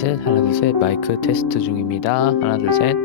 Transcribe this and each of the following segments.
셋, 하나, 둘, 셋. 마이크 테스트 중입니다. 하나, 둘, 셋.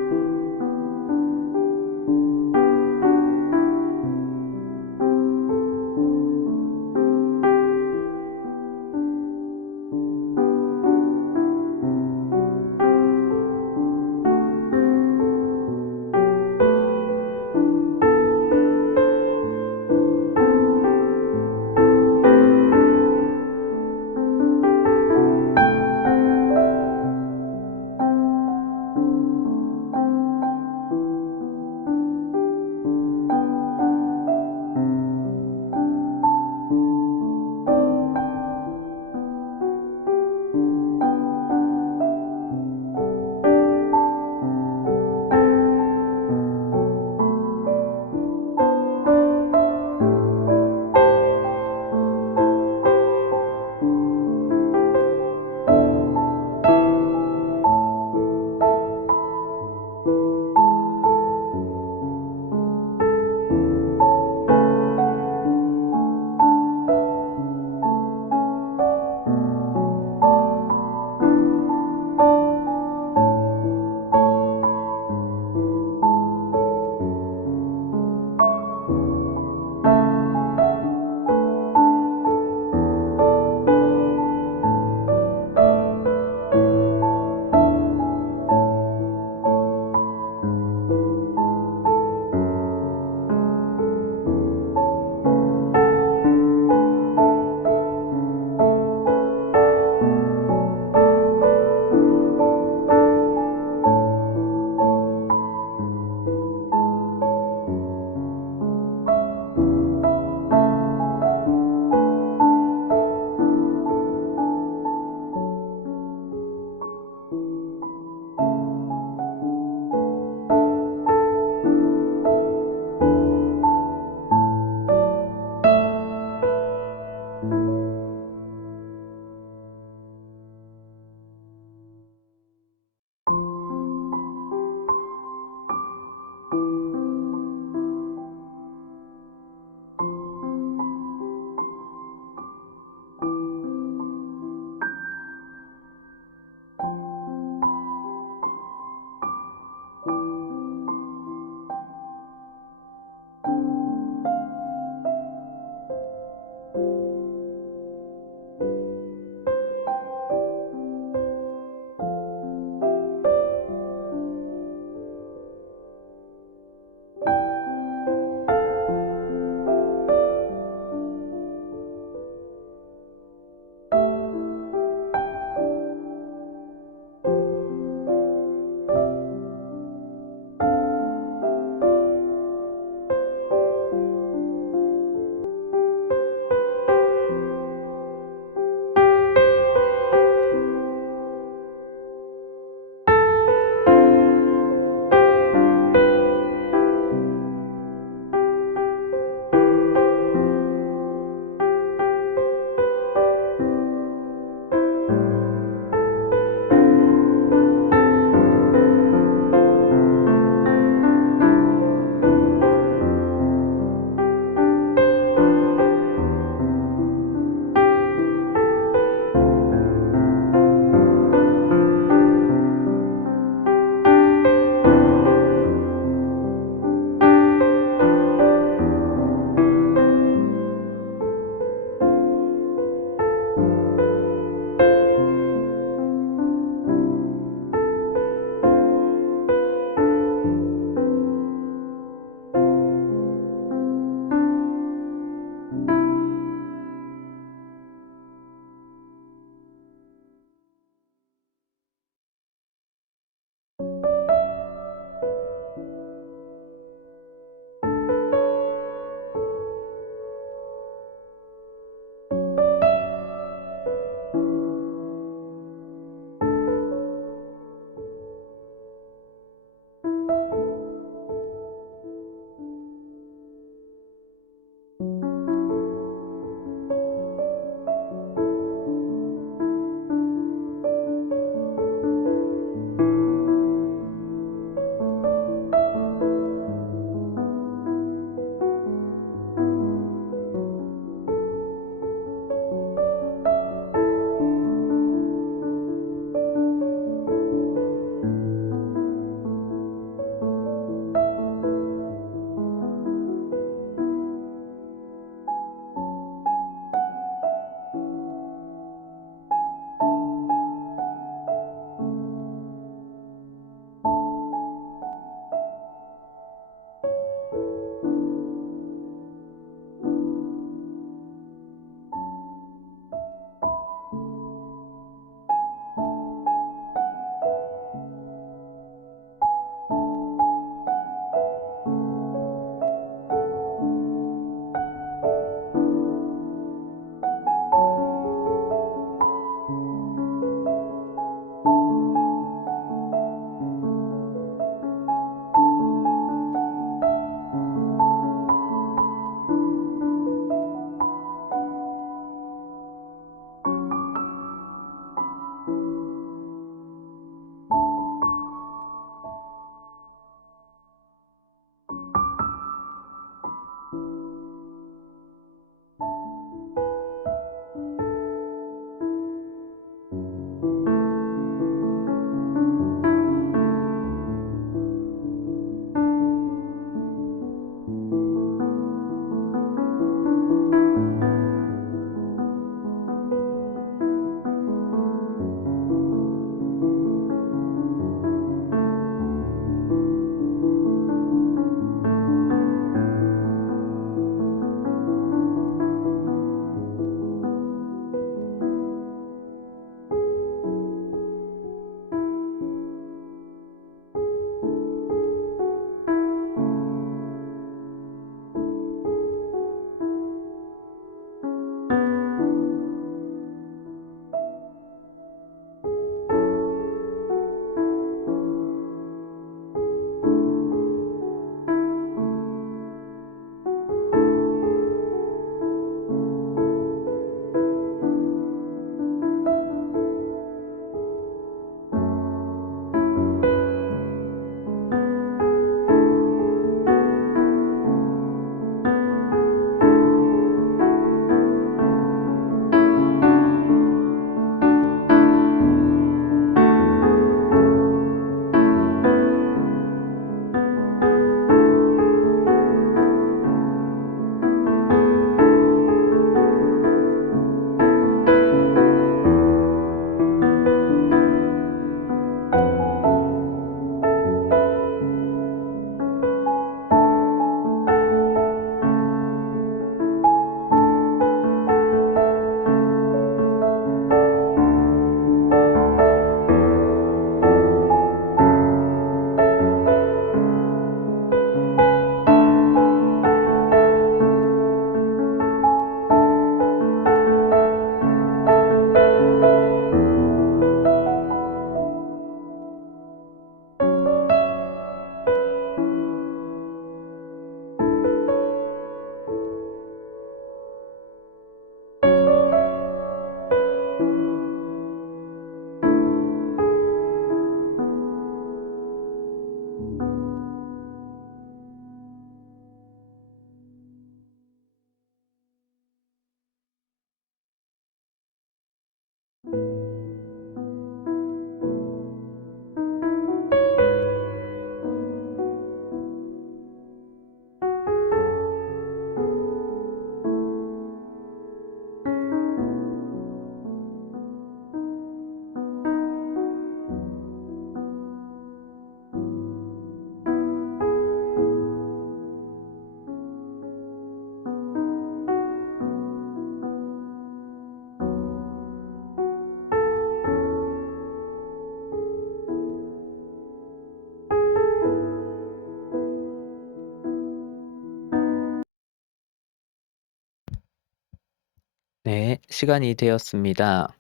네, 시간이 되었습니다.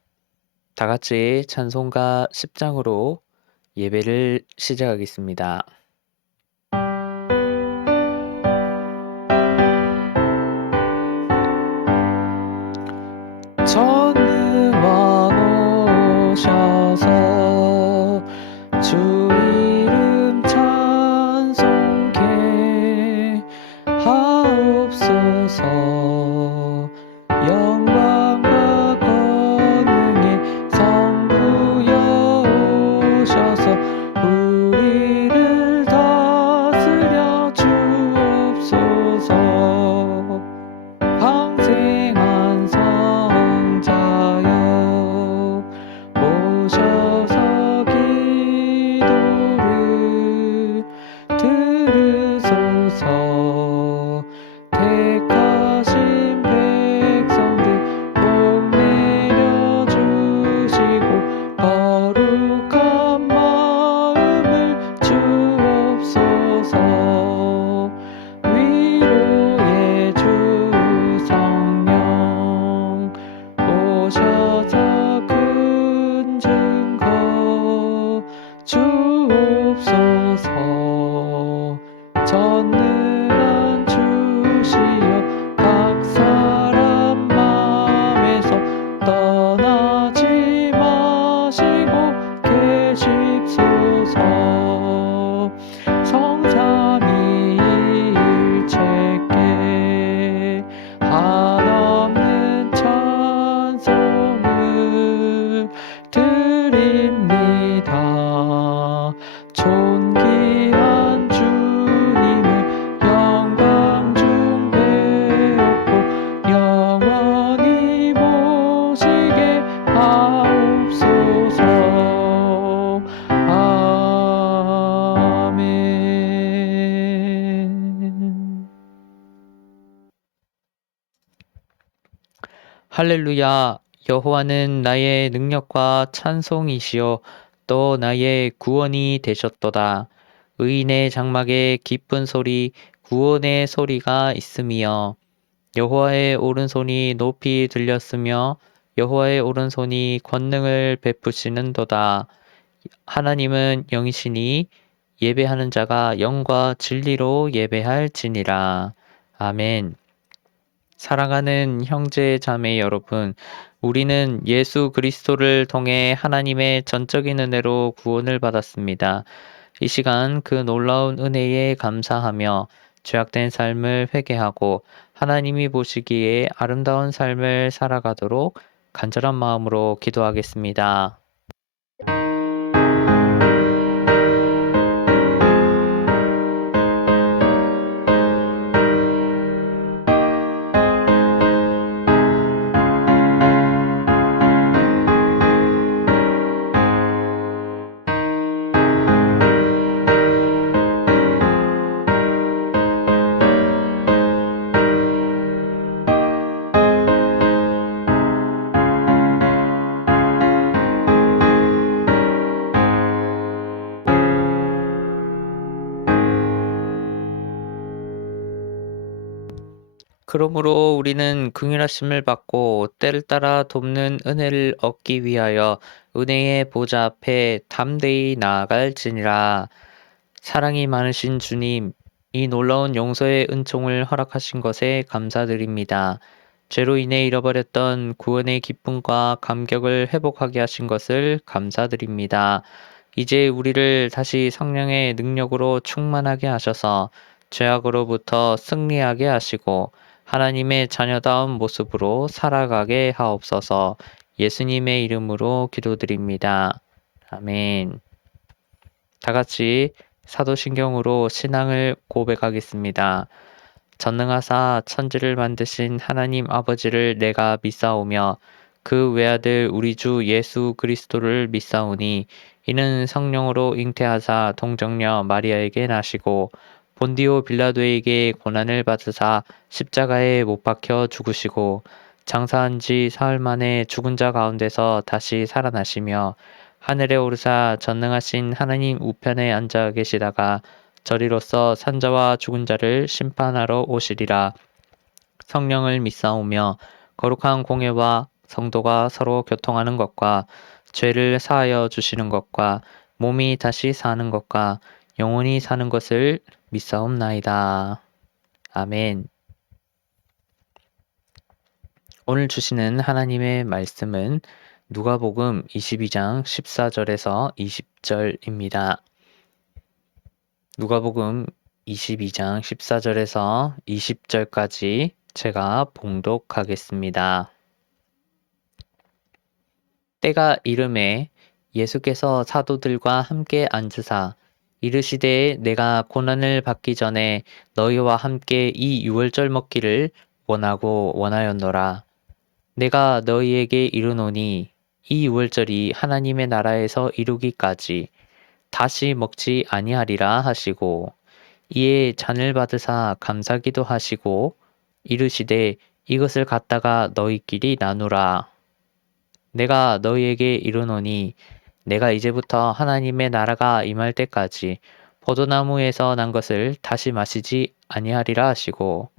다 같이 찬송가 10장으로 예배를 시작하겠습니다. 전능왕 오셔서 주 이름 찬송케 하옵소서. 영광과 권능의 성부여 오셔서 우리를 다스려 주옵소서. 방생한 성자여 오셔서 기도를 들으소서. 택하신 백성들 복 내려주시고 거룩한 마음을 주옵소서. 위로의 주 성령 오셔서 큰 증거 주옵소서. 전능한 주시여 각 사람 맘에서 떠나지 마시고 계십소서. 성삼위일체께 한없는 찬송을 드립니다. 존귀한 주님을 영광 중 배웠고 영원히 모시게 하옵소서. 아멘. 할렐루야. 여호와는 나의 능력과 찬송이시요 또 나의 구원이 되셨도다. 의인의 장막에 기쁜 소리, 구원의 소리가 있으며 여호와의 오른손이 높이 들렸으며 여호와의 오른손이 권능을 베푸시는도다. 하나님은 영이시니 예배하는 자가 영과 진리로 예배할지니라. 아멘. 사랑하는 형제 자매 여러분, 우리는 예수 그리스도를 통해 하나님의 전적인 은혜로 구원을 받았습니다. 이 시간 그 놀라운 은혜에 감사하며 죄악된 삶을 회개하고 하나님이 보시기에 아름다운 삶을 살아가도록 간절한 마음으로 기도하겠습니다. 그러므로 우리는 긍휼하심을 받고 때를 따라 돕는 은혜를 얻기 위하여 은혜의 보좌 앞에 담대히 나아갈지니라. 사랑이 많으신 주님, 이 놀라운 용서의 은총을 허락하신 것에 감사드립니다. 죄로 인해 잃어버렸던 구원의 기쁨과 감격을 회복하게 하신 것을 감사드립니다. 이제 우리를 다시 성령의 능력으로 충만하게 하셔서 죄악으로부터 승리하게 하시고 하나님의 자녀다운 모습으로 살아가게 하옵소서. 예수님의 이름으로 기도드립니다. 아멘. 다 같이 사도신경으로 신앙을 고백하겠습니다. 전능하사 천지를 만드신 하나님 아버지를 내가 믿사오며 그 외아들 우리 주 예수 그리스도를 믿사오니 이는 성령으로 잉태하사 동정녀 마리아에게 나시고 본디오 빌라도에게 고난을 받으사 십자가에 못 박혀 죽으시고 장사한 지 사흘 만에 죽은 자 가운데서 다시 살아나시며 하늘에 오르사 전능하신 하나님 우편에 앉아 계시다가 저리로서 산자와 죽은 자를 심판하러 오시리라. 성령을 믿사오며 거룩한 공예와 성도가 서로 교통하는 것과 죄를 사하여 주시는 것과 몸이 다시 사는 것과 영원히 사는 것을 믿사옵나이다. 아멘. 오늘 주시는 하나님의 말씀은 누가복음 22장 14절에서 20절입니다. 누가복음 22장 14절에서 20절까지 제가 봉독하겠습니다. 때가 이름에 예수께서 사도들과 함께 앉으사 이르시되 내가 고난을 받기 전에 너희와 함께 이 유월절 먹기를 원하였노라. 내가 너희에게 이르노니 이 유월절이 하나님의 나라에서 이루기까지 다시 먹지 아니하리라 하시고 이에 잔을 받으사 감사기도 하시고 이르시되 이것을 갖다가 너희끼리 나누라. 내가 너희에게 이르노니 내가 이제부터 하나님의 나라가 임할 때까지 포도나무에서 난 것을 다시 마시지 아니하리라 하시고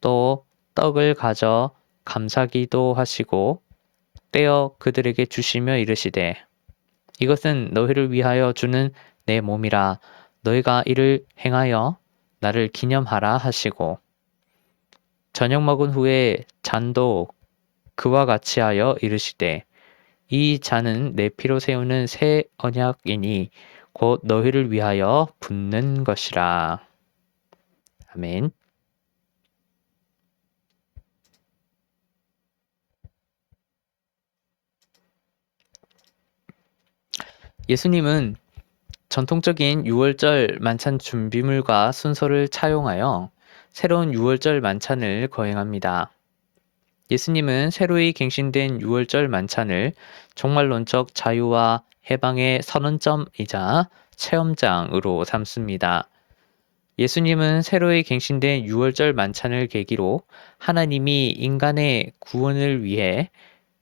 또 떡을 가져 감사기도 하시고 떼어 그들에게 주시며 이르시되 이것은 너희를 위하여 주는 내 몸이라 너희가 이를 행하여 나를 기념하라 하시고 저녁 먹은 후에 잔도 그와 같이 하여 이르시되 이 잔은 내 피로 세우는 새 언약이니 곧 너희를 위하여 붓는 것이라. 아멘. 예수님은 전통적인 유월절 만찬 준비물과 순서를 차용하여 새로운 유월절 만찬을 거행합니다. 예수님은 새로이 갱신된 유월절 만찬을 종말론적 자유와 해방의 선언점이자 체험장으로 삼습니다. 예수님은 새로이 갱신된 유월절 만찬을 계기로 하나님이 인간의 구원을 위해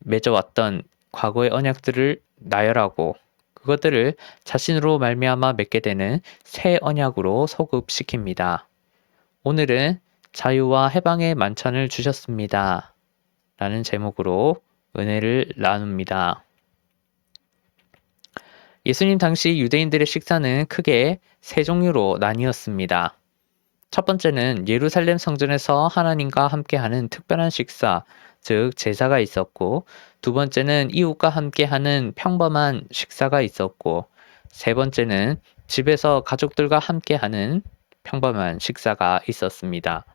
맺어왔던 과거의 언약들을 나열하고 그것들을 자신으로 말미암아 맺게 되는 새 언약으로 소급시킵니다. 오늘은 자유와 해방의 만찬을 주셨습니다. 라는 제목으로 은혜를 나눕니다. 예수님 당시 유대인들의 식사는 크게 세 종류로 나뉘었습니다. 첫 번째는 예루살렘 성전에서 하나님과 함께하는 특별한 식사, 즉 제사가 있었고, 두 번째는 이웃과 함께하는 평범한 식사가 있었고, 세 번째는 집에서 가족들과 함께하는 평범한 식사가 있었습니다.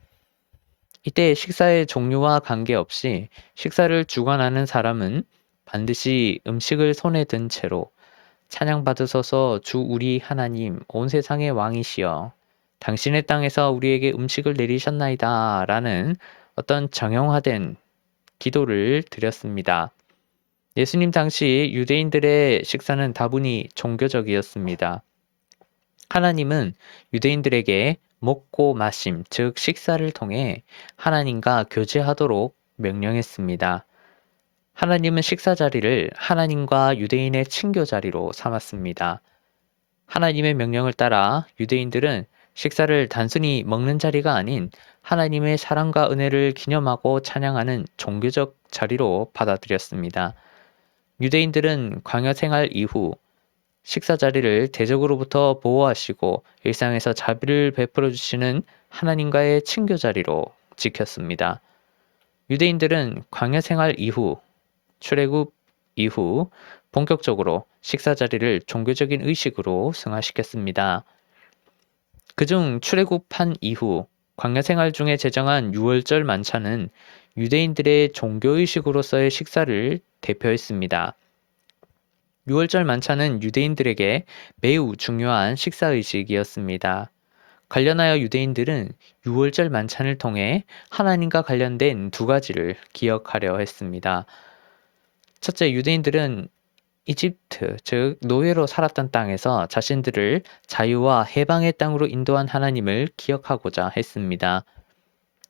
이때 식사의 종류와 관계없이 식사를 주관하는 사람은 반드시 음식을 손에 든 채로 찬양받으소서 주 우리 하나님 온 세상의 왕이시여 당신의 땅에서 우리에게 음식을 내리셨나이다 라는 어떤 정형화된 기도를 드렸습니다. 예수님 당시 유대인들의 식사는 다분히 종교적이었습니다. 하나님은 유대인들에게 먹고 마심, 즉 식사를 통해 하나님과 교제하도록 명령했습니다. 하나님은 식사 자리를 하나님과 유대인의 친교 자리로 삼았습니다. 하나님의 명령을 따라 유대인들은 식사를 단순히 먹는 자리가 아닌 하나님의 사랑과 은혜를 기념하고 찬양하는 종교적 자리로 받아들였습니다. 유대인들은 광야 생활 이후 식사 자리를 대적으로부터 보호하시고 일상에서 자비를 베풀어 주시는 하나님과의 친교 자리로 지켰습니다. 유대인들은 광야 생활 이후 출애굽 이후 본격적으로 식사 자리를 종교적인 의식으로 승화시켰습니다. 그중 출애굽한 이후 광야 생활 중에 제정한 유월절 만찬은 유대인들의 종교의식으로서의 식사를 대표했습니다. 유월절 만찬은 유대인들에게 매우 중요한 식사의식이었습니다. 관련하여 유대인들은 유월절 만찬을 통해 하나님과 관련된 두 가지를 기억하려 했습니다. 첫째, 유대인들은 이집트, 즉 노예로 살았던 땅에서 자신들을 자유와 해방의 땅으로 인도한 하나님을 기억하고자 했습니다.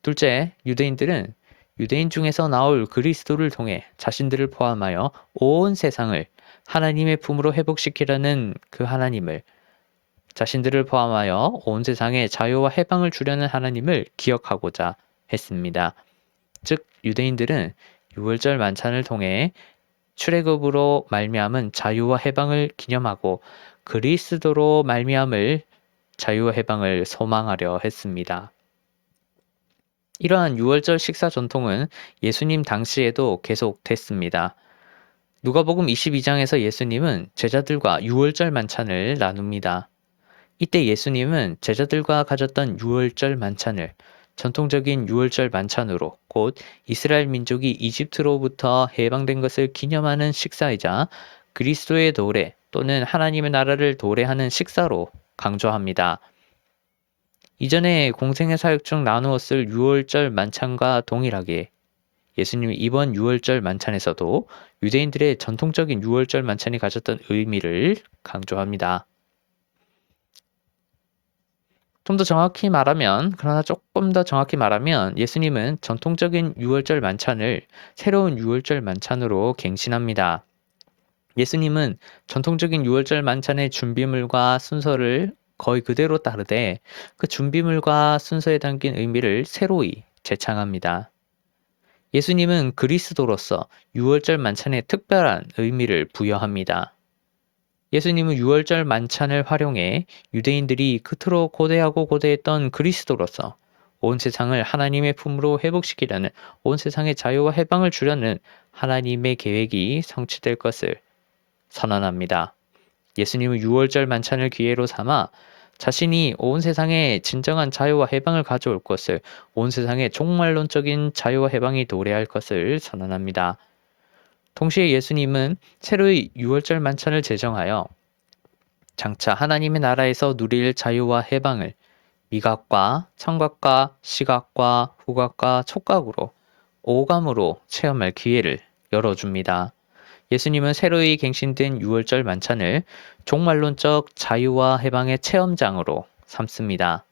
둘째, 유대인들은 유대인 중에서 나올 그리스도를 통해 자신들을 포함하여 온 세상을 하나님의 품으로 회복시키려는 그 하나님을, 자신들을 포함하여 온 세상에 자유와 해방을 주려는 하나님을 기억하고자 했습니다. 즉 유대인들은 유월절 만찬을 통해 출애굽으로 말미암은 자유와 해방을 기념하고 그리스도로 말미암을 자유와 해방을 소망하려 했습니다. 이러한 유월절 식사 전통은 예수님 당시에도 계속됐습니다. 누가복음 22장에서 예수님은 제자들과 유월절 만찬을 나눕니다. 이때 예수님은 제자들과 가졌던 유월절 만찬을 전통적인 유월절 만찬으로 곧 이스라엘 민족이 이집트로부터 해방된 것을 기념하는 식사이자 그리스도의 도래 또는 하나님의 나라를 도래하는 식사로 강조합니다. 이전에 공생의 사역 중 나누었을 유월절 만찬과 동일하게 예수님이 이번 유월절 만찬에서도 유대인들의 전통적인 유월절 만찬이 가졌던 의미를 강조합니다. 좀 더 정확히 말하면, 그러나 조금 더 정확히 말하면 예수님은 전통적인 유월절 만찬을 새로운 유월절 만찬으로 갱신합니다. 예수님은 전통적인 유월절 만찬의 준비물과 순서를 거의 그대로 따르되 그 준비물과 순서에 담긴 의미를 새로이 재창합니다. 예수님은 그리스도로서 유월절 만찬에 특별한 의미를 부여합니다. 예수님은 유월절 만찬을 활용해 유대인들이 그토록 고대하고 고대했던 그리스도로서 온 세상을 하나님의 품으로 회복시키려는, 온 세상의 자유와 해방을 주려는 하나님의 계획이 성취될 것을 선언합니다. 예수님은 유월절 만찬을 기회로 삼아 자신이 온 세상에 진정한 자유와 해방을 가져올 것을, 온 세상에 종말론적인 자유와 해방이 도래할 것을 선언합니다. 동시에 예수님은 새로이 유월절 만찬을 제정하여 장차 하나님의 나라에서 누릴 자유와 해방을 미각과 청각과 시각과 후각과 촉각으로 오감으로 체험할 기회를 열어줍니다. 예수님은 새로이 갱신된 유월절 만찬을 종말론적 자유와 해방의 체험장으로 삼습니다.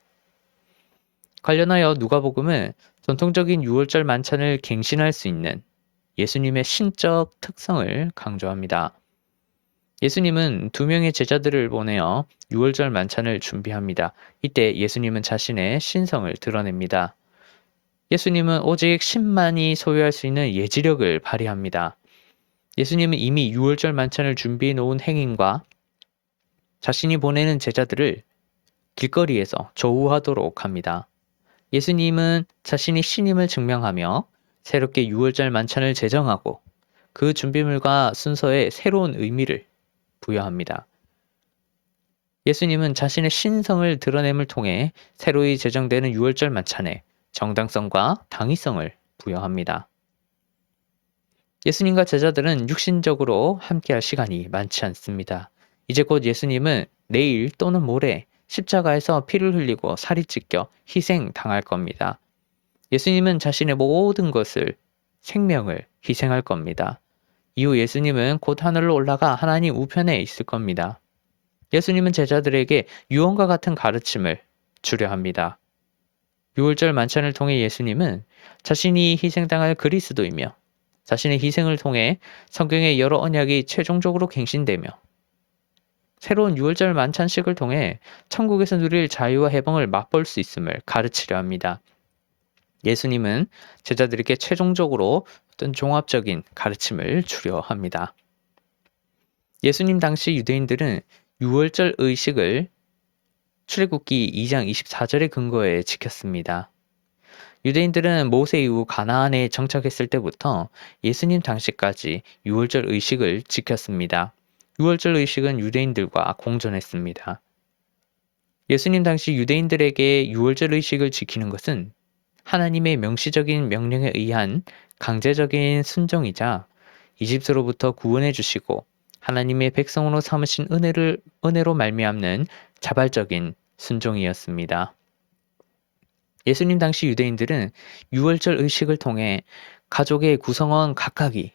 관련하여 누가복음은 전통적인 유월절 만찬을 갱신할 수 있는 예수님의 신적 특성을 강조합니다. 예수님은 2명의 제자들을 보내어 유월절 만찬을 준비합니다. 이때 예수님은 자신의 신성을 드러냅니다. 예수님은 오직 10만이 소유할 수 있는 예지력을 발휘합니다. 예수님은 이미 유월절 만찬을 준비해 놓은 행인과 자신이 보내는 제자들을 길거리에서 조우하도록 합니다. 예수님은 자신이 신임을 증명하며 새롭게 유월절 만찬을 제정하고 그 준비물과 순서에 새로운 의미를 부여합니다. 예수님은 자신의 신성을 드러냄을 통해 새로이 제정되는 유월절 만찬에 정당성과 당위성을 부여합니다. 예수님과 제자들은 육신적으로 함께할 시간이 많지 않습니다. 이제 곧 예수님은 내일 또는 모레 십자가에서 피를 흘리고 살이 찢겨 희생당할 겁니다. 예수님은 자신의 모든 것을, 생명을 희생할 겁니다. 이후 예수님은 곧 하늘로 올라가 하나님 우편에 있을 겁니다. 예수님은 제자들에게 유언과 같은 가르침을 주려 합니다. 유월절 만찬을 통해 예수님은 자신이 희생당할 그리스도이며 자신의 희생을 통해 성경의 여러 언약이 최종적으로 갱신되며 새로운 유월절 만찬식을 통해 천국에서 누릴 자유와 해방을 맛볼 수 있음을 가르치려 합니다. 예수님은 제자들에게 최종적으로 어떤 종합적인 가르침을 주려 합니다. 예수님 당시 유대인들은 유월절 의식을 출애굽기 2장 24절의 근거에 지켰습니다. 유대인들은 모세 이후 가나안에 정착했을 때부터 예수님 당시까지 유월절 의식을 지켰습니다. 유월절 의식은 유대인들과 공존했습니다. 예수님 당시 유대인들에게 유월절 의식을 지키는 것은 하나님의 명시적인 명령에 의한 강제적인 순종이자 이집트로부터 구원해 주시고 하나님의 백성으로 삼으신 은혜로 말미암는 자발적인 순종이었습니다. 예수님 당시 유대인들은 유월절 의식을 통해 가족의 구성원 각각이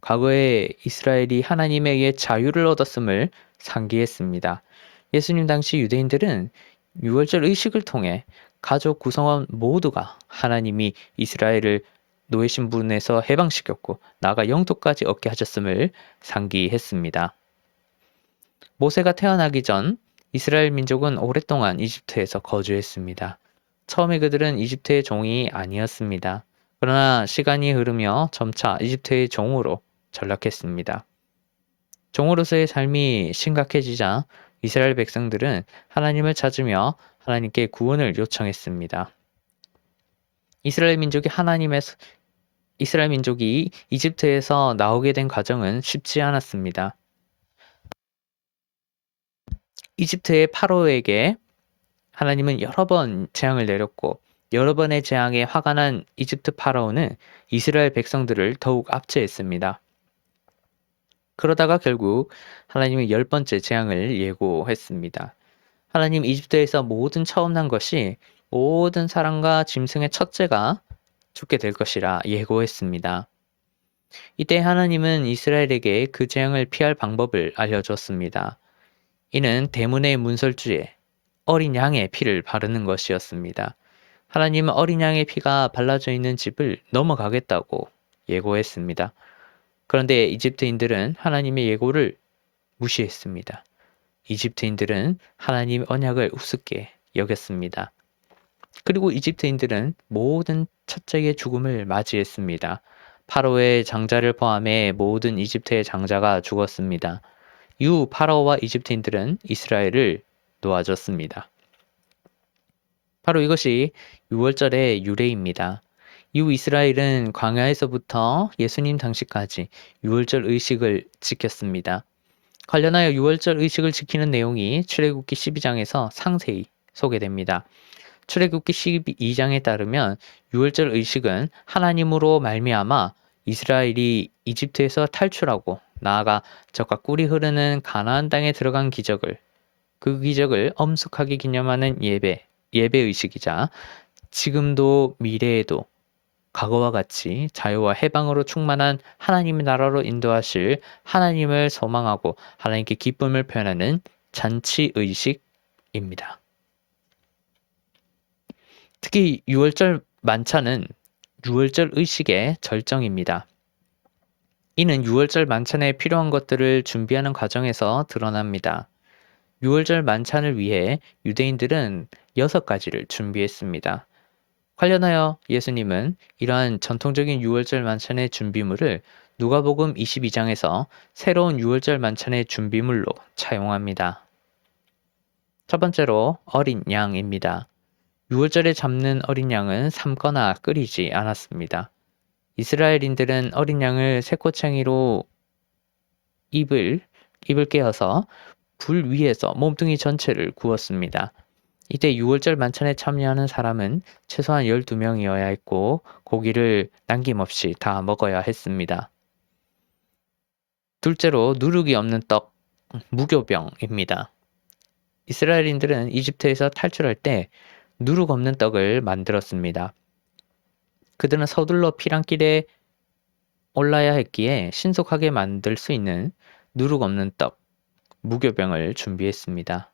과거에 이스라엘이 하나님에 의해 자유를 얻었음을 상기했습니다. 예수님 당시 유대인들은 유월절 의식을 통해 가족 구성원 모두가 하나님이 이스라엘을 노예 신분에서 해방시켰고 나아가 영토까지 얻게 하셨음을 상기했습니다. 모세가 태어나기 전 이스라엘 민족은 오랫동안 이집트에서 거주했습니다. 처음에 그들은 이집트의 종이 아니었습니다. 그러나 시간이 흐르며 점차 이집트의 종으로 전락했습니다. 종으로서의 삶이 심각해지자 이스라엘 백성들은 하나님을 찾으며 하나님께 구원을 요청했습니다. 이스라엘 민족이 이집트에서 나오게 된 과정은 쉽지 않았습니다. 이집트의 파로에게 하나님은 여러 번 재앙을 내렸고 여러 번의 재앙에 화가 난 이집트 파라오는 이스라엘 백성들을 더욱 압제했습니다. 그러다가 결국 하나님은 10번째 재앙을 예고했습니다. 하나님 이집트에서 모든 처음 난 것이 모든 사람과 짐승의 첫째가 죽게 될 것이라 예고했습니다. 이때 하나님은 이스라엘에게 그 재앙을 피할 방법을 알려줬습니다. 이는 대문의 문설주에 어린 양의 피를 바르는 것이었습니다. 하나님은 어린 양의 피가 발라져 있는 집을 넘어가겠다고 예고했습니다. 그런데 이집트인들은 하나님의 예고를 무시했습니다. 이집트인들은 하나님의 언약을 우습게 여겼습니다. 그리고 이집트인들은 모든 첫째의 죽음을 맞이했습니다. 파로의 장자를 포함해 모든 이집트의 장자가 죽었습니다. 이후 파라오와 이집트인들은 이스라엘을 놓아줬습니다. 바로 이것이 6월절의 유래입니다. 이후 이스라엘은 광야에서부터 예수님 당시까지 6월절 의식을 지켰습니다. 관련하여 6월절 의식을 지키는 내용이 출애굽기 12장에서 상세히 소개됩니다. 출애굽기 12장에 따르면 6월절 의식은 하나님으로 말미암아 이스라엘이 이집트에서 탈출하고 나아가 적과 꿀이 흐르는 가나안 땅에 들어간 기적을 그 기적을 엄숙하게 기념하는 예배 의식이자 지금도 미래에도 과거와 같이 자유와 해방으로 충만한 하나님의 나라로 인도하실 하나님을 소망하고 하나님께 기쁨을 표현하는 잔치 의식입니다. 특히 6월절 만찬은 6월절 의식의 절정입니다. 이는 6월절 만찬에 필요한 것들을 준비하는 과정에서 드러납니다. 6월절 만찬을 위해 유대인들은 6가지를 준비했습니다. 관련하여 예수님은 이러한 전통적인 6월절 만찬의 준비물을 누가복음 22장에서 새로운 6월절 만찬의 준비물로 차용합니다. 첫 번째로 어린 양입니다. 6월절에 잡는 어린 양은 삶거나 끓이지 않았습니다. 이스라엘인들은 어린 양을 새꼬챙이로 입을 깨어서 불 위에서 몸뚱이 전체를 구웠습니다. 이때 6월절 만찬에 참여하는 사람은 최소한 12명이어야 했고 고기를 남김없이 다 먹어야 했습니다. 둘째로 누룩이 없는 떡, 무교병입니다. 이스라엘인들은 이집트에서 탈출할 때 누룩 없는 떡을 만들었습니다. 그들은 서둘러 피랑길에 올라야 했기에 신속하게 만들 수 있는 누룩 없는 떡, 무교병을 준비했습니다.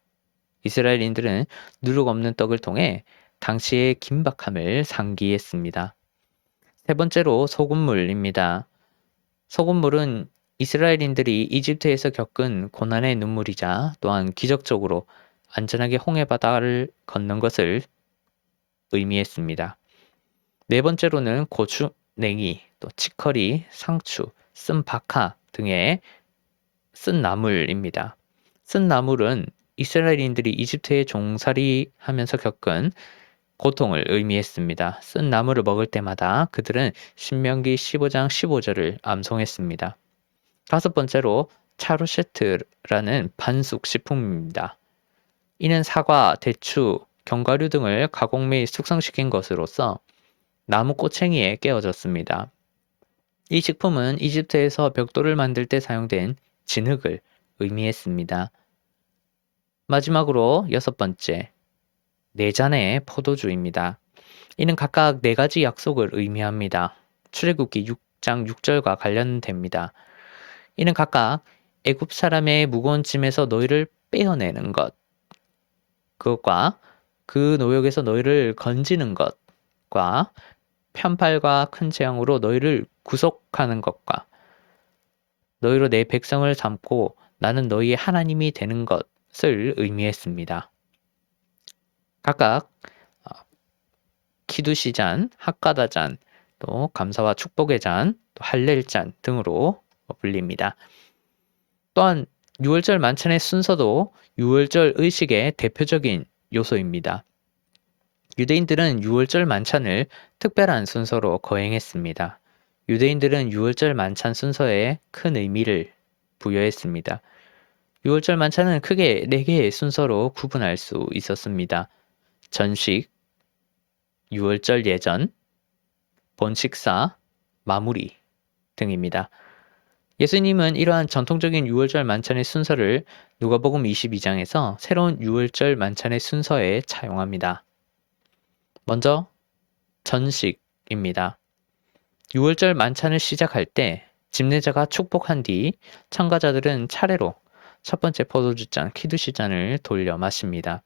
이스라엘인들은 누룩 없는 떡을 통해 당시의 긴박함을 상기했습니다. 세 번째로 소금물입니다. 소금물은 이스라엘인들이 이집트에서 겪은 고난의 눈물이자 또한 기적적으로 안전하게 홍해 바다를 건넌 것을 의미했습니다. 네 번째로는 고추, 냉이, 또 치커리, 상추, 쓴 박하 등의 쓴 나물입니다. 쓴 나물은 이스라엘인들이 이집트에 종살이하면서 겪은 고통을 의미했습니다. 쓴 나물을 먹을 때마다 그들은 신명기 15장 15절을 암송했습니다. 다섯 번째로 차루셰트라는 반숙 식품입니다. 이는 사과, 대추, 견과류 등을 가공 및 숙성시킨 것으로서 나무 꼬챙이에 깨어졌습니다. 이 식품은 이집트에서 벽돌을 만들 때 사용된 진흙을 의미했습니다. 마지막으로 여섯 번째, 네 잔의 포도주입니다. 이는 각각 네 가지 약속을 의미합니다. 출애굽기 6장 6절과 관련됩니다. 이는 각각 애굽 사람의 무거운 짐에서 너희를 빼어내는 것, 그것과 그 노역에서 너희를 건지는 것과 편팔과 큰 재앙으로 너희를 구속하는 것과 너희로 내 백성을 삼고 나는 너희의 하나님이 되는 것을 의미했습니다. 각각 키두시잔, 핫가다잔, 또 감사와 축복의 잔, 또 할렐 잔 등으로 불립니다. 또한 유월절 만찬의 순서도 유월절 의식의 대표적인 요소입니다. 유대인들은 유월절 만찬을 특별한 순서로 거행했습니다. 유대인들은 유월절 만찬 순서에 큰 의미를 부여했습니다. 유월절 만찬은 크게 4개의 순서로 구분할 수 있었습니다. 전식, 유월절 예전, 본식사, 마무리 등입니다. 예수님은 이러한 전통적인 유월절 만찬의 순서를 누가복음 22장에서 새로운 유월절 만찬의 순서에 차용합니다. 먼저 전식입니다. 유월절 만찬을 시작할 때 집례자가 축복한 뒤 참가자들은 차례로 첫 번째 포도주잔 키두시잔을 돌려 마십니다.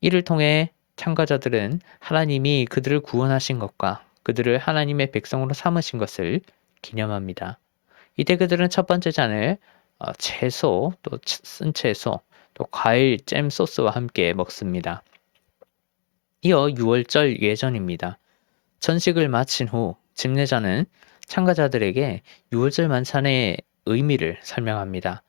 이를 통해 참가자들은 하나님이 그들을 구원하신 것과 그들을 하나님의 백성으로 삼으신 것을 기념합니다. 이때 그들은 첫 번째 잔을 채소, 또 쓴 채소, 또 과일, 잼 소스와 함께 먹습니다. 이어 유월절 예전입니다. 전식을 마친 후 집례자는 참가자들에게 유월절 만찬의 의미를 설명합니다.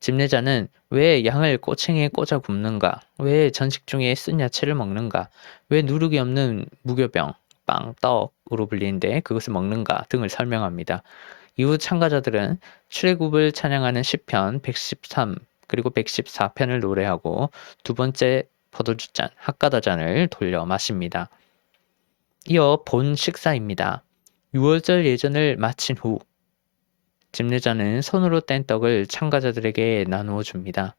집례자는 왜 양을 꼬챙이에 꽂아 굽는가, 왜 전식 중에 쓴 야채를 먹는가, 왜 누룩이 없는 무교병, 빵, 떡으로 불리는데 그것을 먹는가 등을 설명합니다. 이후 참가자들은 출애굽을 찬양하는 시편 113 그리고 114편을 노래하고 두 번째 포도주잔, 핫가다잔을 돌려 마십니다. 이어 본 식사입니다. 유월절 예전을 마친 후 집례자는 손으로 뗀 떡을 참가자들에게 나누어 줍니다.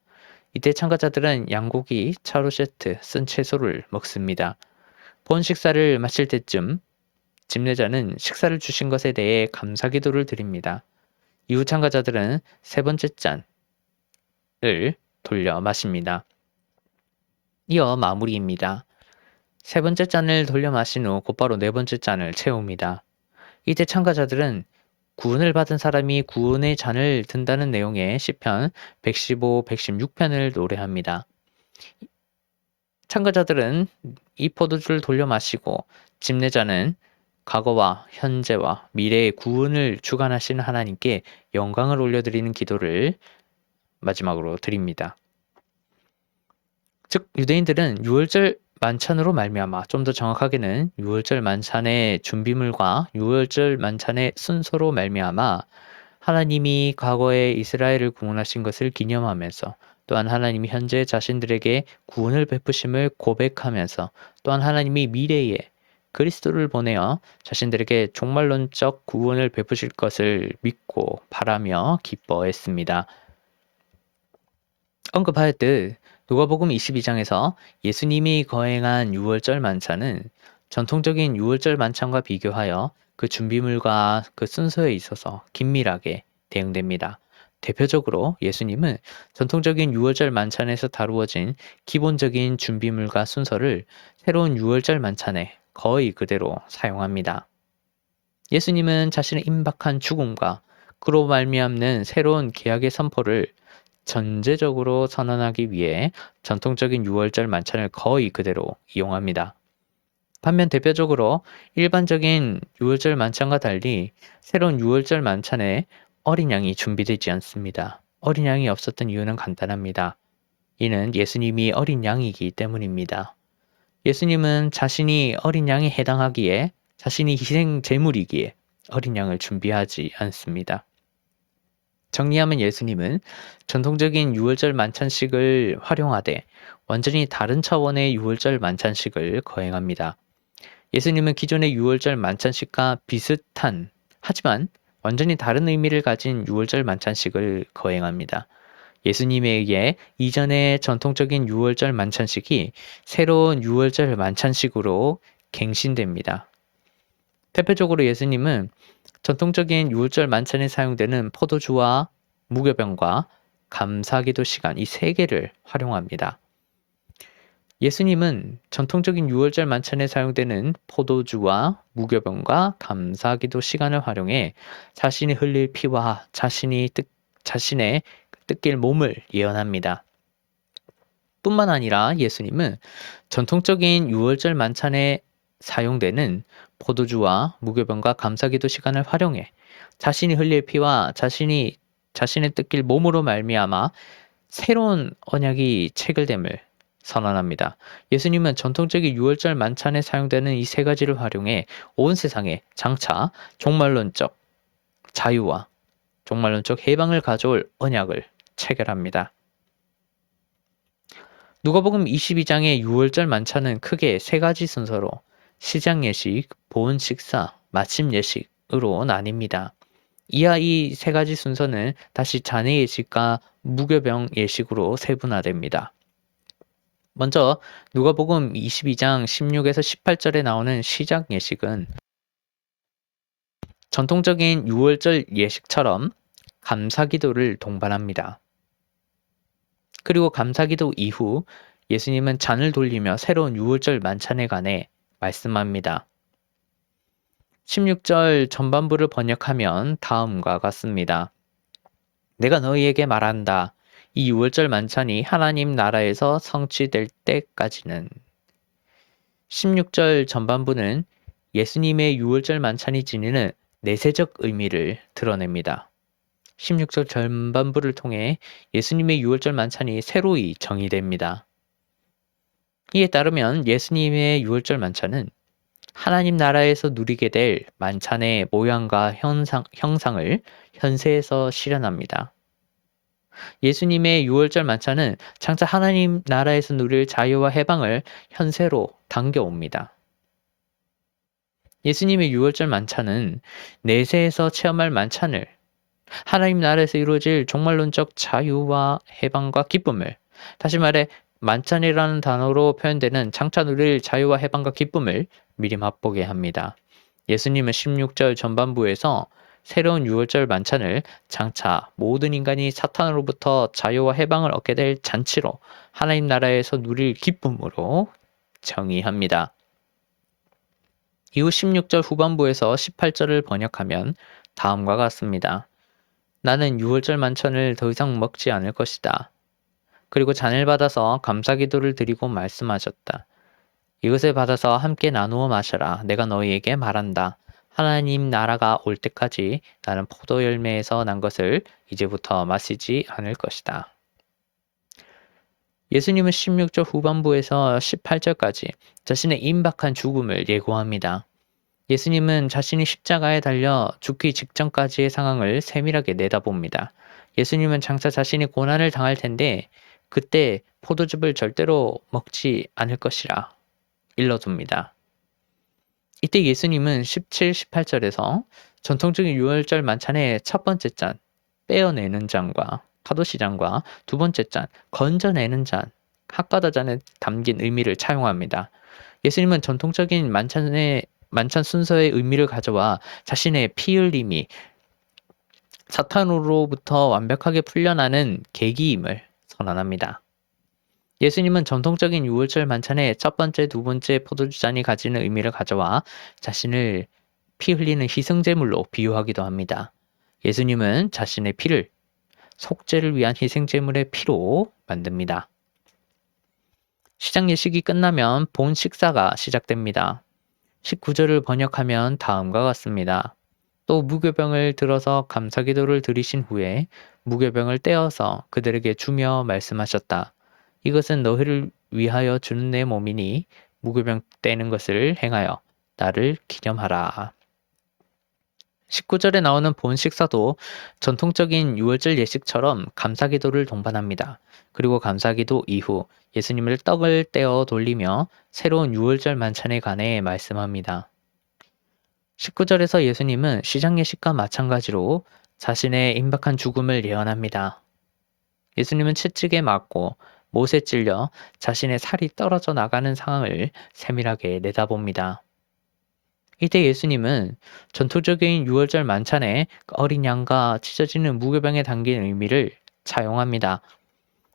이때 참가자들은 양고기, 차로 세트, 쓴 채소를 먹습니다. 본 식사를 마칠 때쯤 집례자는 식사를 주신 것에 대해 감사 기도를 드립니다. 이후 참가자들은 세 번째 잔을 돌려 마십니다. 이어 마무리입니다. 세 번째 잔을 돌려 마신 후 곧바로 네 번째 잔을 채웁니다. 이때 참가자들은 구원을 받은 사람이 구원의 잔을 든다는 내용의 시편 115, 116편을 노래합니다. 참가자들은 이 포도주를 돌려 마시고 집례자는 과거와 현재와 미래의 구원을 주관하시는 하나님께 영광을 올려드리는 기도를 마지막으로 드립니다. 즉 유대인들은 유월절 만찬으로 말미암아 좀 더 정확하게는 유월절 만찬의 준비물과 유월절 만찬의 순서로 말미암아 하나님이 과거에 이스라엘을 구원하신 것을 기념하면서 또한 하나님이 현재 자신들에게 구원을 베푸심을 고백하면서 또한 하나님이 미래에 그리스도를 보내어 자신들에게 종말론적 구원을 베푸실 것을 믿고 바라며 기뻐했습니다. 언급하였듯 누가복음 22장에서 예수님이 거행한 유월절 만찬은 전통적인 유월절 만찬과 비교하여 그 준비물과 그 순서에 있어서 긴밀하게 대응됩니다. 대표적으로 예수님은 전통적인 유월절 만찬에서 다루어진 기본적인 준비물과 순서를 새로운 유월절 만찬에 거의 그대로 사용합니다. 예수님은 자신의 임박한 죽음과 그로 말미암는 새로운 계약의 선포를 전제적으로 선언하기 위해 전통적인 유월절 만찬을 거의 그대로 이용합니다. 반면 대표적으로 일반적인 유월절 만찬과 달리 새로운 유월절 만찬에 어린 양이 준비되지 않습니다. 어린 양이 없었던 이유는 간단합니다. 이는 예수님이 어린 양이기 때문입니다. 예수님은 자신이 어린 양에 해당하기에 자신이 희생 제물이기에 어린 양을 준비하지 않습니다. 정리하면 예수님은 전통적인 유월절 만찬식을 활용하되 완전히 다른 차원의 유월절 만찬식을 거행합니다. 예수님은 기존의 유월절 만찬식과 비슷한 하지만 완전히 다른 의미를 가진 유월절 만찬식을 거행합니다. 예수님에 의해 이전의 전통적인 유월절 만찬식이 새로운 유월절 만찬식으로 갱신됩니다. 대표적으로 예수님은 전통적인 유월절 만찬에 사용되는 포도주와 무교병과 감사기도 시간 이 세 개를 활용합니다. 예수님은 전통적인 유월절 만찬에 사용되는 포도주와 무교병과 감사기도 시간을 활용해 자신이 흘릴 피와 자신의 뜯길 몸을 예언합니다. 뿐만 아니라 예수님은 전통적인 유월절 만찬에 사용되는 포도주와 무교병과 감사기도 시간을 활용해 자신이 흘릴 피와 자신의 뜯길 몸으로 말미암아 새로운 언약이 체결됨을 선언합니다. 예수님은 전통적인 유월절 만찬에 사용되는 이 세 가지를 활용해 온 세상에 장차 종말론적 자유와 종말론적 해방을 가져올 언약을 체결합니다. 누가복음 22장의 유월절 만찬은 크게 세 가지 순서로 시장 예식, 보은 식사, 마침 예식으로 나뉩니다. 이하 이 세 가지 순서는 다시 잔해 예식과 무교병 예식으로 세분화됩니다. 먼저 누가복음 22장 16에서 18절에 나오는 시작 예식은 전통적인 유월절 예식처럼 감사기도를 동반합니다. 그리고 감사기도 이후 예수님은 잔을 돌리며 새로운 유월절 만찬에 관해 말씀합니다. 16절 전반부를 번역하면 다음과 같습니다. 내가 너희에게 말한다. 이 유월절 만찬이 하나님 나라에서 성취될 때까지는. 16절 전반부는 예수님의 유월절 만찬이 지니는 내세적 의미를 드러냅니다. 16절 전반부를 통해 예수님의 유월절 만찬이 새로이 정의됩니다. 이에 따르면 예수님의 유월절 만찬은 하나님 나라에서 누리게 될 만찬의 모양과 형상을 현세에서 실현합니다. 예수님의 유월절 만찬은 장차 하나님 나라에서 누릴 자유와 해방을 현세로 당겨옵니다. 예수님의 유월절 만찬은 내세에서 체험할 만찬을 하나님 나라에서 이루어질 종말론적 자유와 해방과 기쁨을 다시 말해 만찬이라는 단어로 표현되는 장차 누릴 자유와 해방과 기쁨을 미리 맛보게 합니다. 예수님은 16절 전반부에서 새로운 유월절 만찬을 장차 모든 인간이 사탄으로부터 자유와 해방을 얻게 될 잔치로 하나님 나라에서 누릴 기쁨으로 정의합니다. 이후 16절 후반부에서 18절을 번역하면 다음과 같습니다. 나는 유월절 만찬을 더 이상 먹지 않을 것이다. 그리고 잔을 받아서 감사기도를 드리고 말씀하셨다. 이것을 받아서 함께 나누어 마셔라. 내가 너희에게 말한다. 하나님 나라가 올 때까지 나는 포도 열매에서 난 것을 이제부터 마시지 않을 것이다. 예수님은 16절 후반부에서 18절까지 자신의 임박한 죽음을 예고합니다. 예수님은 자신이 십자가에 달려 죽기 직전까지의 상황을 세밀하게 내다봅니다. 예수님은 장차 자신이 고난을 당할 텐데 그때 포도즙을 절대로 먹지 않을 것이라 일러둡니다. 이때 예수님은 17, 18절에서 전통적인 유월절 만찬의 첫 번째 잔, 빼어내는 잔과 카도시 잔과 두 번째 잔, 건져내는 잔, 핫가다 잔에 담긴 의미를 차용합니다. 예수님은 전통적인 만찬 순서의 의미를 가져와 자신의 피 흘림이 사탄으로부터 완벽하게 풀려나는 계기임을 선언합니다. 예수님은 전통적인 유월절 만찬의 첫 번째, 두 번째 포도주잔이 가지는 의미를 가져와 자신을 피 흘리는 희생제물로 비유하기도 합니다. 예수님은 자신의 피를 속죄를 위한 희생제물의 피로 만듭니다. 시장 예식이 끝나면 본 식사가 시작됩니다. 19절을 번역하면 다음과 같습니다. 또 무교병을 들어서 감사기도를 드리신 후에 무교병을 떼어서 그들에게 주며 말씀하셨다. 이것은 너희를 위하여 주는 내 몸이니 무교병 떼는 것을 행하여 나를 기념하라. 19절에 나오는 본 식사도 전통적인 유월절 예식처럼 감사기도를 동반합니다. 그리고 감사기도 이후 예수님을 떡을 떼어 돌리며 새로운 유월절 만찬에 관해 말씀합니다. 19절에서 예수님은 시장 예식과 마찬가지로 자신의 임박한 죽음을 예언합니다. 예수님은 채찍에 맞고 못에 찔려 자신의 살이 떨어져 나가는 상황을 세밀하게 내다봅니다. 이때 예수님은 전통적인 유월절 만찬에 어린 양과 찢어지는 무교병에 담긴 의미를 차용합니다.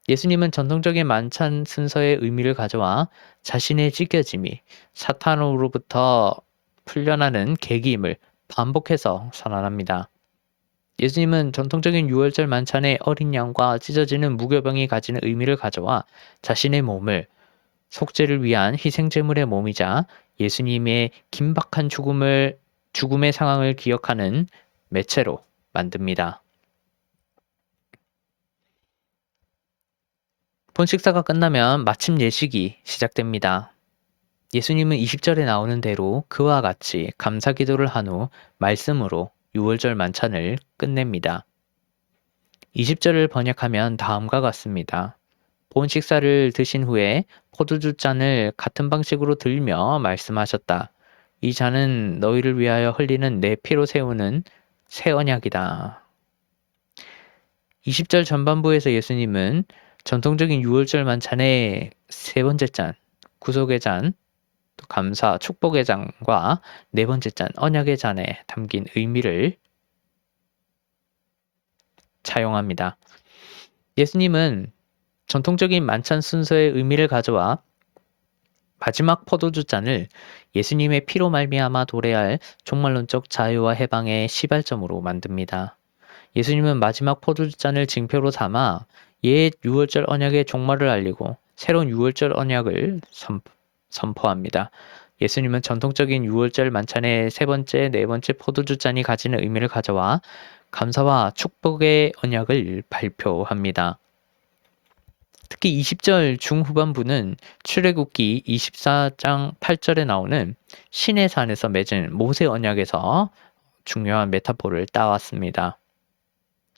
예수님은 전통적인 만찬 순서의 의미를 가져와 자신의 찢겨짐이 사탄으로부터 풀려나는 계기임을 반복해서 선언합니다. 예수님은 전통적인 유월절 만찬의 어린 양과 찢어지는 무교병이 가지는 의미를 가져와 자신의 몸을 속죄를 위한 희생제물의 몸이자 예수님의 긴박한 죽음의 상황을 기억하는 매체로 만듭니다. 본식사가 끝나면 마침 예식이 시작됩니다. 예수님은 20절에 나오는 대로 그와 같이 감사 기도를 한 후 말씀으로 유월절 만찬을 끝냅니다. 20절을 번역하면 다음과 같습니다. 본 식사를 드신 후에 포도주 잔을 같은 방식으로 들며 말씀하셨다. 이 잔은 너희를 위하여 흘리는 내 피로 세우는 새 언약이다. 20절 전반부에서 예수님은 전통적인 유월절 만찬의 세 번째 잔, 구속의 잔, 또 감사, 축복의 잔과 네 번째 잔, 언약의 잔에 담긴 의미를 차용합니다. 예수님은 전통적인 만찬 순서의 의미를 가져와 마지막 포도주 잔을 예수님의 피로 말미암아 도래할 종말론적 자유와 해방의 시발점으로 만듭니다. 예수님은 마지막 포도주 잔을 징표로 삼아 옛 유월절 언약의 종말을 알리고 새로운 유월절 언약을 선포합니다. 예수님은 전통적인 유월절 만찬의 세 번째, 네 번째 포도주 잔이 가지는 의미를 가져와 감사와 축복의 언약을 발표합니다. 특히 20절 중후반부는 출애굽기 24장 8절에 나오는 신의 산에서 맺은 모세 언약에서 중요한 메타포를 따왔습니다.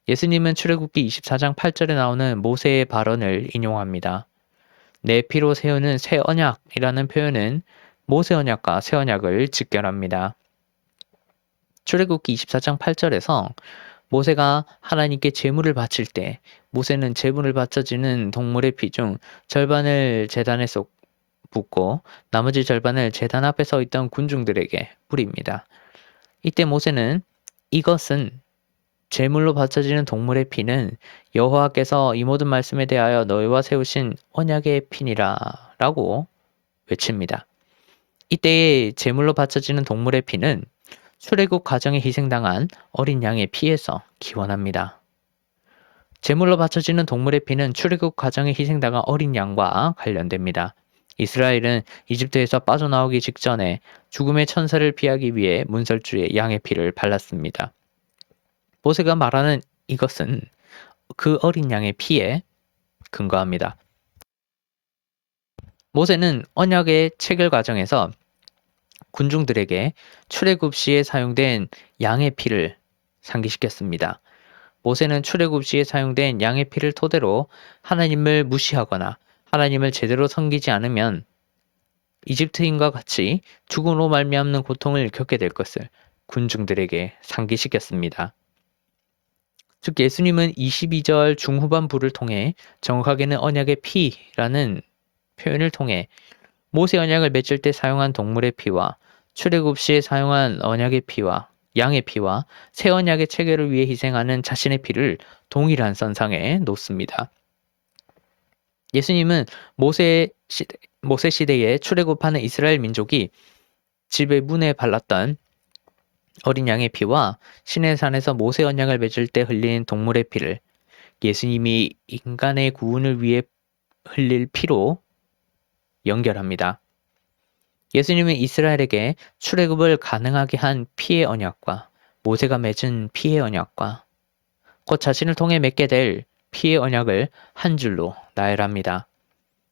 예수님은 출애굽기 24장 8절에 나오는 모세의 발언을 인용합니다. 내 피로 세우는 새 언약이라는 표현은 모세 언약과 새 언약을 직결합니다. 출애굽기 24장 8절에서 모세가 하나님께 제물을 바칠 때 모세는 제물을 바쳐지는 동물의 피 중 절반을 제단에 붓고 나머지 절반을 제단 앞에 서 있던 군중들에게 뿌립니다. 이때 모세는 이것은 제물로 바쳐지는 동물의 피는 여호와께서 이 모든 말씀에 대하여 너희와 세우신 언약의 피니라 라고 외칩니다. 이때의 제물로 바쳐지는 동물의 피는 출애굽 과정에 희생당한 어린 양의 피에서 기원합니다. 제물로 바쳐지는 동물의 피는 출애굽 과정에 희생당한 어린 양과 관련됩니다. 이스라엘은 이집트에서 빠져나오기 직전에 죽음의 천사를 피하기 위해 문설주에 양의 피를 발랐습니다. 모세가 말하는 이것은 그 어린 양의 피에 근거합니다. 모세는 언약의 체결 과정에서 군중들에게 출애굽 시에 사용된 양의 피를 상기시켰습니다. 모세는 출애굽 시에 사용된 양의 피를 토대로 하나님을 무시하거나 하나님을 제대로 섬기지 않으면 이집트인과 같이 죽음으로 말미암는 고통을 겪게 될 것을 군중들에게 상기시켰습니다. 즉 예수님은 22절 중후반부를 통해 정확하게는 언약의 피라는 표현을 통해 모세 언약을 맺을 때 사용한 동물의 피와 출애굽 시에 사용한 언약의 피와 양의 피와 새 언약의 체결을 위해 희생하는 자신의 피를 동일한 선상에 놓습니다. 예수님은 모세 시대에 출애굽하는 이스라엘 민족이 집의 문에 발랐던 어린 양의 피와 시내 산에서 모세 언약을 맺을 때 흘린 동물의 피를 예수님이 인간의 구원을 위해 흘릴 피로 연결합니다. 예수님은 이스라엘에게 출애굽을 가능하게 한 피의 언약과 모세가 맺은 피의 언약과 곧 자신을 통해 맺게 될 피의 언약을 한 줄로 나열합니다.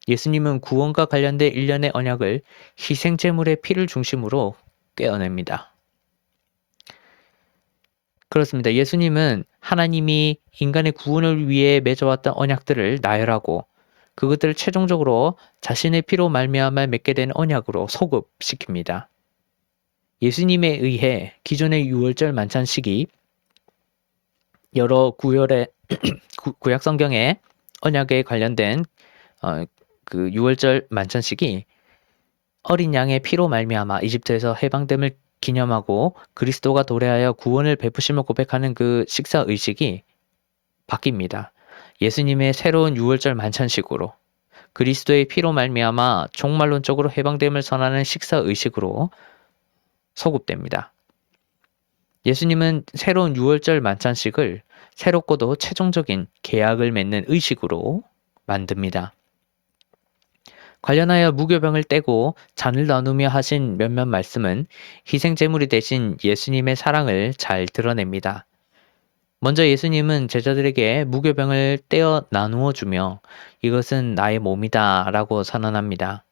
예수님은 구원과 관련된 일련의 언약을 희생제물의 피를 중심으로 꿰어냅니다. 그렇습니다. 예수님은 하나님이 인간의 구원을 위해 맺어왔던 언약들을 나열하고 그것들을 최종적으로 자신의 피로 말미암아 맺게 된 언약으로 소급시킵니다. 예수님에 의해 기존의 유월절 만찬식이 여러 구열의 구약 성경의 언약에 관련된 그 유월절 만찬식이 어린 양의 피로 말미암아 이집트에서 해방됨을 기념하고 그리스도가 도래하여 구원을 베푸심을 고백하는 그 식사 의식이 바뀝니다. 예수님의 새로운 유월절 만찬식으로 그리스도의 피로 말미암아 종말론적으로 해방됨을 선하는 식사 의식으로 소급됩니다. 예수님은 새로운 유월절 만찬식을 새롭고도 최종적인 계약을 맺는 의식으로 만듭니다. 관련하여 무교병을 떼고 잔을 나누며 하신 몇몇 말씀은 희생 제물이 되신 예수님의 사랑을 잘 드러냅니다. 먼저 예수님은 제자들에게 무교병을 떼어 나누어 주며 이것은 나의 몸이다 라고 선언합니다.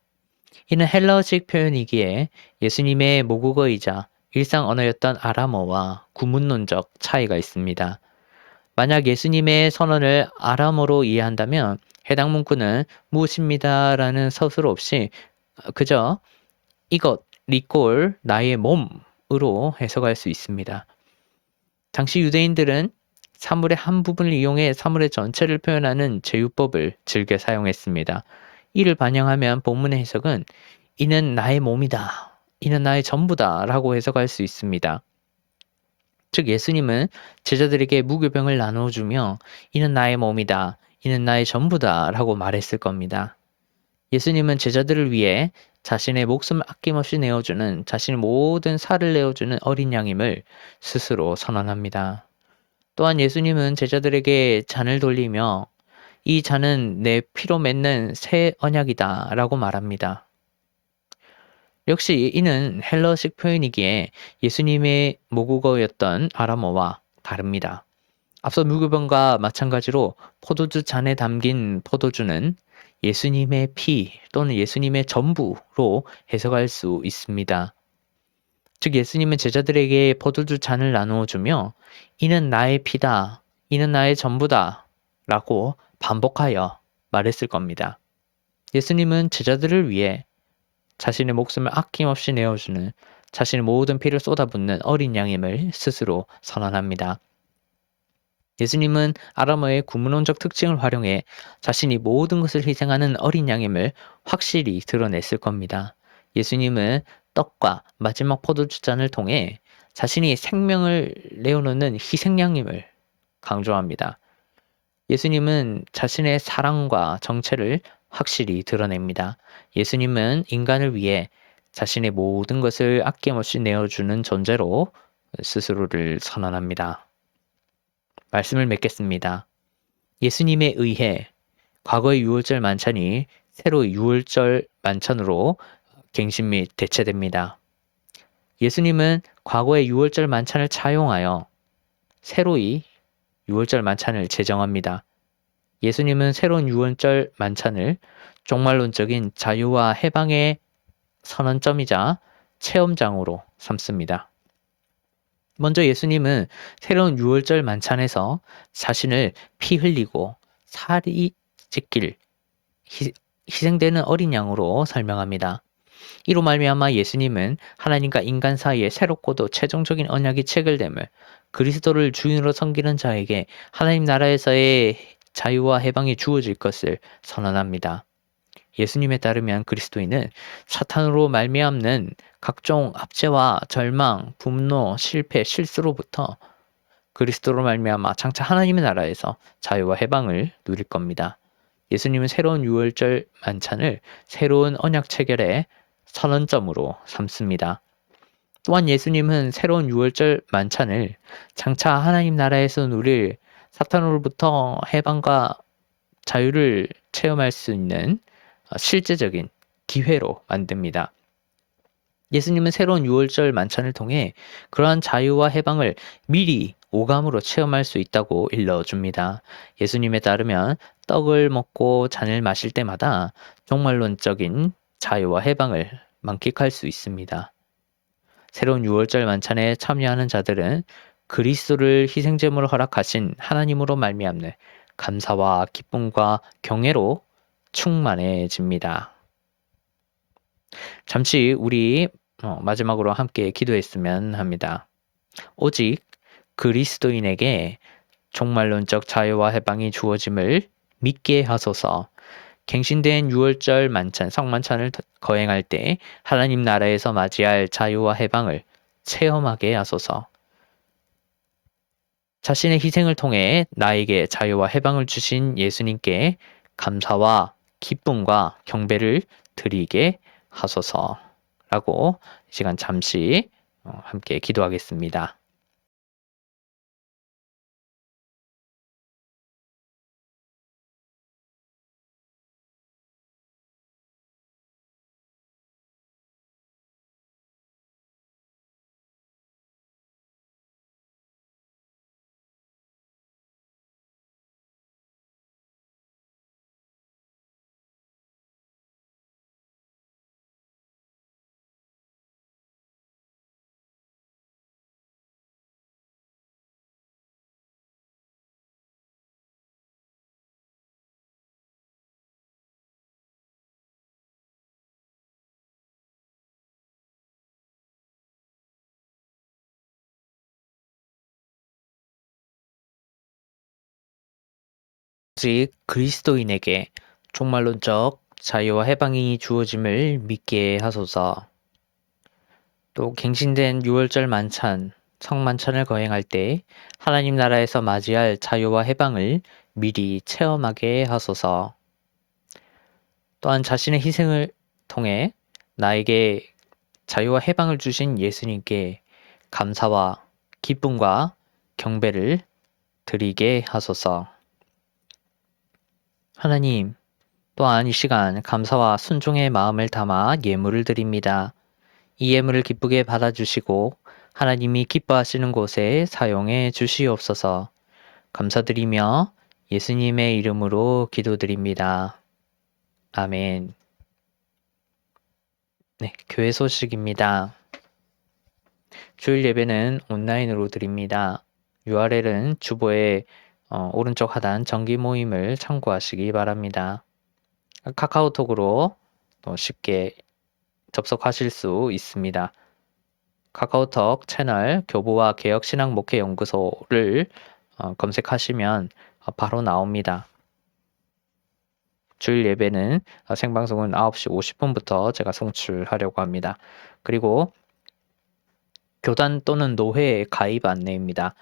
이는 헬라어식 표현이기에 예수님의 모국어이자 일상 언어였던 아람어와 구문론적 차이가 있습니다. 만약 예수님의 선언을 아람어로 이해한다면 해당 문구는 무엇입니다라는 서술 없이 그저 이것, 리꼴, 나의 몸으로 해석할 수 있습니다. 당시 유대인들은 사물의 한 부분을 이용해 사물의 전체를 표현하는 제유법을 즐겨 사용했습니다. 이를 반영하면 본문의 해석은 이는 나의 몸이다. 이는 나의 전부다. 라고 해석할 수 있습니다. 즉 예수님은 제자들에게 무교병을 나누어주며 이는 나의 몸이다. 이는 나의 전부다. 라고 말했을 겁니다. 예수님은 제자들을 위해 자신의 목숨을 아낌없이 내어주는 자신의 모든 살을 내어주는 어린 양임을 스스로 선언합니다. 또한 예수님은 제자들에게 잔을 돌리며 이 잔은 내 피로 맺는 새 언약이다 라고 말합니다. 역시 이는 헬러식 표현이기에 예수님의 모국어였던 아람어와 다릅니다. 앞서 무교병과 마찬가지로 포도주 잔에 담긴 포도주는 예수님의 피 또는 예수님의 전부로 해석할 수 있습니다. 즉 예수님은 제자들에게 포도주 잔을 나누어 주며 이는 나의 피다, 이는 나의 전부다 라고 반복하여 말했을 겁니다. 예수님은 제자들을 위해 자신의 목숨을 아낌없이 내어주는 자신의 모든 피를 쏟아붓는 어린 양임을 스스로 선언합니다. 예수님은 아람어의 구문론적 특징을 활용해 자신이 모든 것을 희생하는 어린 양임을 확실히 드러냈을 겁니다. 예수님은 떡과 마지막 포도주 잔을 통해 자신이 생명을 내어놓는 희생양임을 강조합니다. 예수님은 자신의 사랑과 정체를 확실히 드러냅니다. 예수님은 인간을 위해 자신의 모든 것을 아낌없이 내어주는 존재로 스스로를 선언합니다. 말씀을 맺겠습니다. 예수님에 의해 과거의 유월절 만찬이 새로 유월절 만찬으로 갱신 및 대체됩니다. 예수님은 과거의 유월절 만찬을 차용하여 새로이 유월절 만찬을 제정합니다. 예수님은 새로운 유월절 만찬을 종말론적인 자유와 해방의 선언점이자 체험장으로 삼습니다. 먼저 예수님은 새로운 유월절 만찬에서 자신을 피 흘리고 살이 찢길 희생되는 어린 양으로 설명합니다. 이로 말미암아 예수님은 하나님과 인간 사이에 새롭고도 최종적인 언약이 체결됨을 그리스도를 주인으로 섬기는 자에게 하나님 나라에서의 자유와 해방이 주어질 것을 선언합니다. 예수님에 따르면 그리스도인은 사탄으로 말미암는 각종 압제와 절망, 분노, 실패, 실수로부터 그리스도로 말미암아 장차 하나님의 나라에서 자유와 해방을 누릴 겁니다. 예수님은 새로운 유월절 만찬을 새로운 언약 체결의 선언점으로 삼습니다. 또한 예수님은 새로운 유월절 만찬을 장차 하나님 나라에서 누릴 사탄으로부터 해방과 자유를 체험할 수 있는 실제적인 기회로 만듭니다. 예수님은 새로운 유월절 만찬을 통해 그러한 자유와 해방을 미리 오감으로 체험할 수 있다고 일러줍니다. 예수님에 따르면 떡을 먹고 잔을 마실 때마다 종말론적인 자유와 해방을 만끽할 수 있습니다. 새로운 유월절 만찬에 참여하는 자들은 그리스도를 희생제물로 허락하신 하나님으로 말미암는 감사와 기쁨과 경애로 충만해집니다. 잠시 우리 마지막으로 함께 기도했으면 합니다. 오직 그리스도인에게 종말론적 자유와 해방이 주어짐을 믿게 하소서. 갱신된 유월절 만찬, 성만찬을 거행할 때 하나님 나라에서 맞이할 자유와 해방을 체험하게 하소서. 자신의 희생을 통해 나에게 자유와 해방을 주신 예수님께 감사와 기쁨과 경배를 드리게 하소서라고 이 시간 잠시 함께 기도하겠습니다. 오직 그리스도인에게 종말론적 자유와 해방이 주어짐을 믿게 하소서. 또 갱신된 6월절 만찬, 성만찬을 거행할 때 하나님 나라에서 맞이할 자유와 해방을 미리 체험하게 하소서. 또한 자신의 희생을 통해 나에게 자유와 해방을 주신 예수님께 감사와 기쁨과 경배를 드리게 하소서. 하나님, 또한 이 시간 감사와 순종의 마음을 담아 예물을 드립니다. 이 예물을 기쁘게 받아주시고 하나님이 기뻐하시는 곳에 사용해 주시옵소서. 감사드리며 예수님의 이름으로 기도드립니다. 아멘. 네, 교회 소식입니다. 주일 예배는 온라인으로 드립니다. URL은 주보의 오른쪽 하단 정기 모임을 참고하시기 바랍니다. 카카오톡으로 또 쉽게 접속하실 수 있습니다. 카카오톡 채널 교부와 개혁신앙 목회 연구소를 검색하시면 바로 나옵니다. 주일 예배는 생방송은 9시 50분부터 제가 송출하려고 합니다. 그리고 교단 또는 노회에 가입 안내입니다.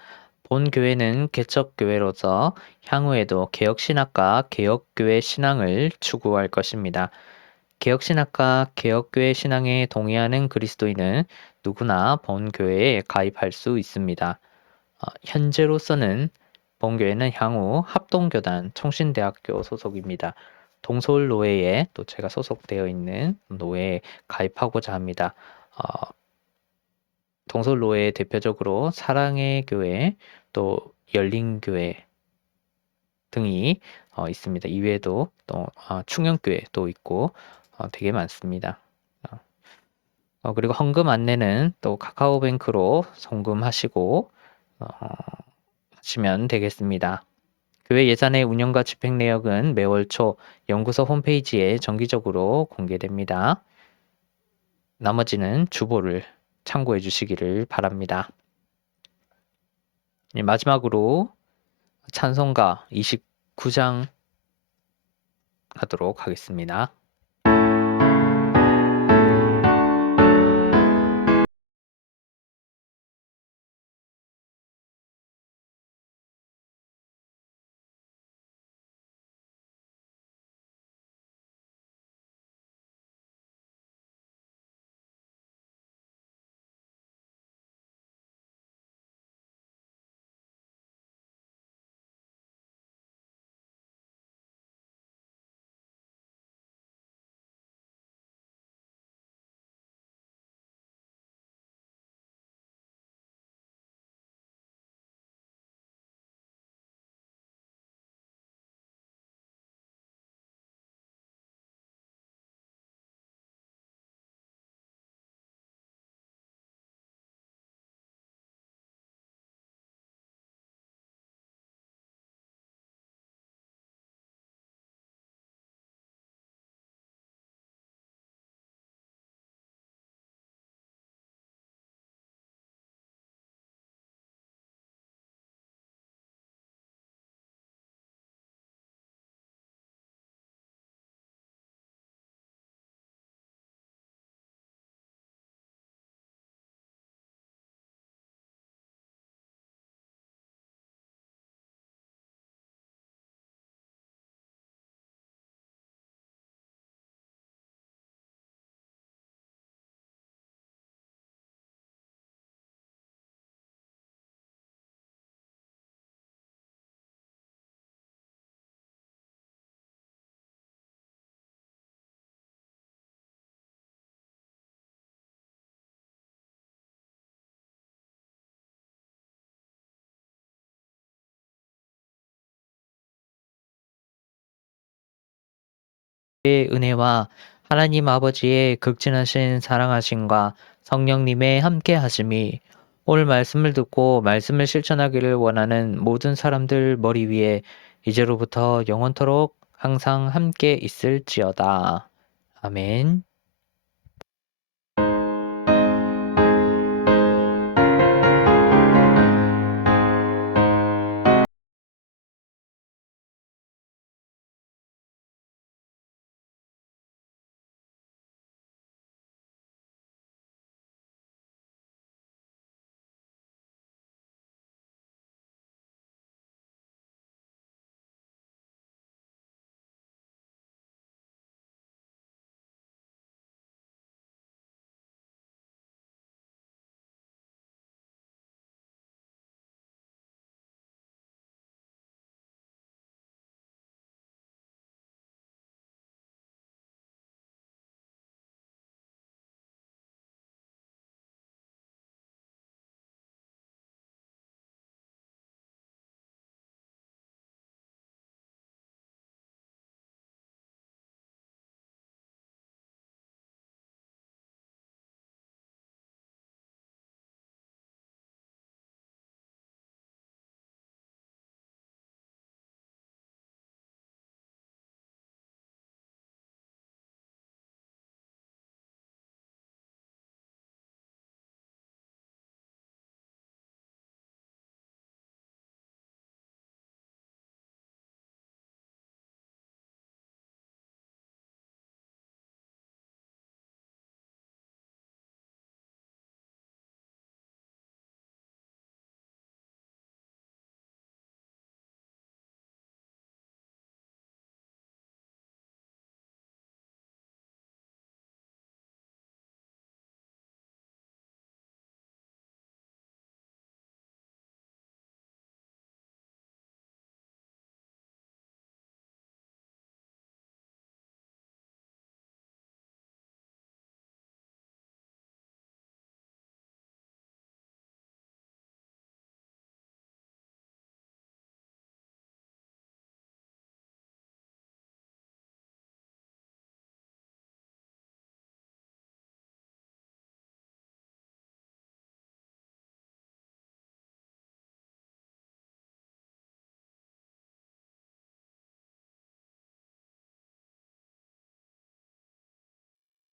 본 교회는 개척교회로서 향후에도 개혁신학과 개혁교회 신앙을 추구할 것입니다. 개혁신학과 개혁교회 신앙에 동의하는 그리스도인은 누구나 본교회에 가입할 수 있습니다. 현재로서는 본교회는 향후 합동교단 총신대학교 소속입니다. 동서울노회에 또 제가 소속되어 있는 노회에 가입하고자 합니다. 동서울노회 대표적으로 사랑의 교회 또 열린교회 등이 있습니다. 이외에도 또 충영교회도 있고 되게 많습니다. 그리고 헌금 안내는 또 카카오뱅크로 송금하시고 하시면 되겠습니다. 교회 예산의 운영과 집행 내역은 매월 초 연구소 홈페이지에 정기적으로 공개됩니다. 나머지는 주보를 참고해 주시기를 바랍니다. 마지막으로 찬송가 29장 하도록 하겠습니다. 의 은혜와 하나님 아버지의 극진하신 사랑하심과 성령님의 함께 하심이 오늘 말씀을 듣고 말씀을 실천하기를 원하는 모든 사람들 머리 위에 이제로부터 영원토록 항상 함께 있을지어다. 아멘.